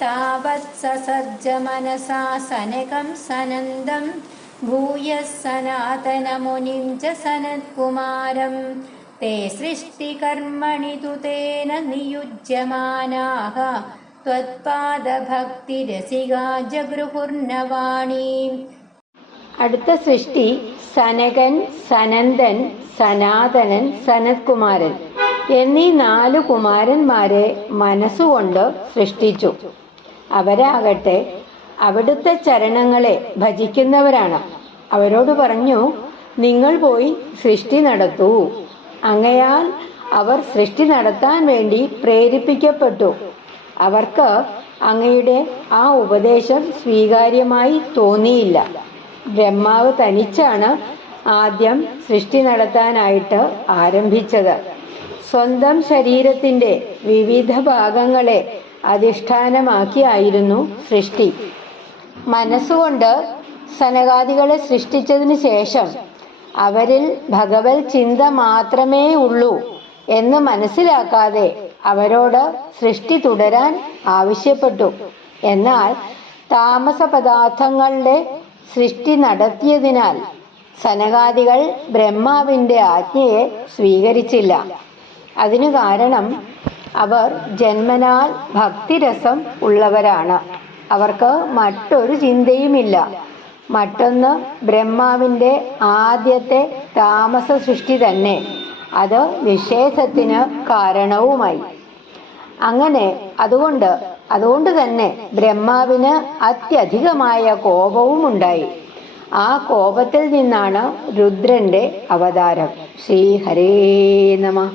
तावत् ससज्ज मनसा सनकं सनन्दं भूयः सनातनमुनिं च सनत्कुमारं ते सृष्टिकर्मणि तु तेन नियुज्यमानाः त्वत्पादभक्तिरसिका जगृहुर्नवाणीम् അടുത്ത സൃഷ്ടി സനകൻ സനന്ദൻ സനാതനൻ സനത്കുമാരൻ എന്നീ നാലു കുമാരന്മാരെ മനസ്സുകൊണ്ട് സൃഷ്ടിച്ചു അവരാകട്ടെ അവിടുത്തെ ചരണങ്ങളെ ഭജിക്കുന്നവരാണ്. അവരോട് പറഞ്ഞു നിങ്ങൾ പോയി സൃഷ്ടി നടത്തൂ. അങ്ങയാൽ അവർ സൃഷ്ടി നടത്താൻ വേണ്ടി പ്രേരിപ്പിക്കപ്പെട്ടു. അവർക്ക് അങ്ങയുടെ ആ ഉപദേശം സ്വീകാര്യമായി തോന്നിയില്ല. ബ്രഹ്മാവ് തനിച്ചാണ് ആദ്യം സൃഷ്ടി നടത്താനായിട്ട് ആരംഭിച്ചത്. സ്വന്തം ശരീരത്തിന്റെ വിവിധ ഭാഗങ്ങളെ അധിഷ്ഠാനമാക്കിയായിരുന്നു സൃഷ്ടി. മനസ്സുകൊണ്ട് സനകാദികളെ സൃഷ്ടിച്ചതിന് ശേഷം അവരിൽ ഭഗവത് ചിന്ത മാത്രമേ ഉള്ളൂ എന്ന് മനസ്സിലാക്കാതെ അവരോട് സൃഷ്ടി തുടരാൻ ആവശ്യപ്പെട്ടു. എന്നാൽ താമസ പദാർത്ഥങ്ങളുടെ സൃഷ്ടി നടത്തിയതിനാൽ സനകാദികൾ ബ്രഹ്മാവിന്റെ ആജ്ഞയെ സ്വീകരിച്ചില്ല. അതിനു കാരണം അവർ ജന്മനാൽ ഭക്തിരസം ഉള്ളവരാണ്. അവർക്ക് മറ്റൊരു ചിന്തയുമില്ല. മറ്റൊന്ന് ബ്രഹ്മാവിന്റെ ആദ്യത്തെ താമസ സൃഷ്ടി തന്നെ. അത് നിഷേധത്തിന് കാരണവുമായി. അങ്ങനെ അതുകൊണ്ട് അതുകൊണ്ട് തന്നെ ബ്രഹ്മാവിന് അത്യധികമായ കോപവും ഉണ്ടായി. ആ കോപത്തിൽ നിന്നാണ് രുദ്രന്റെ അവതാരം. ശ്രീ ഹരേ നമ.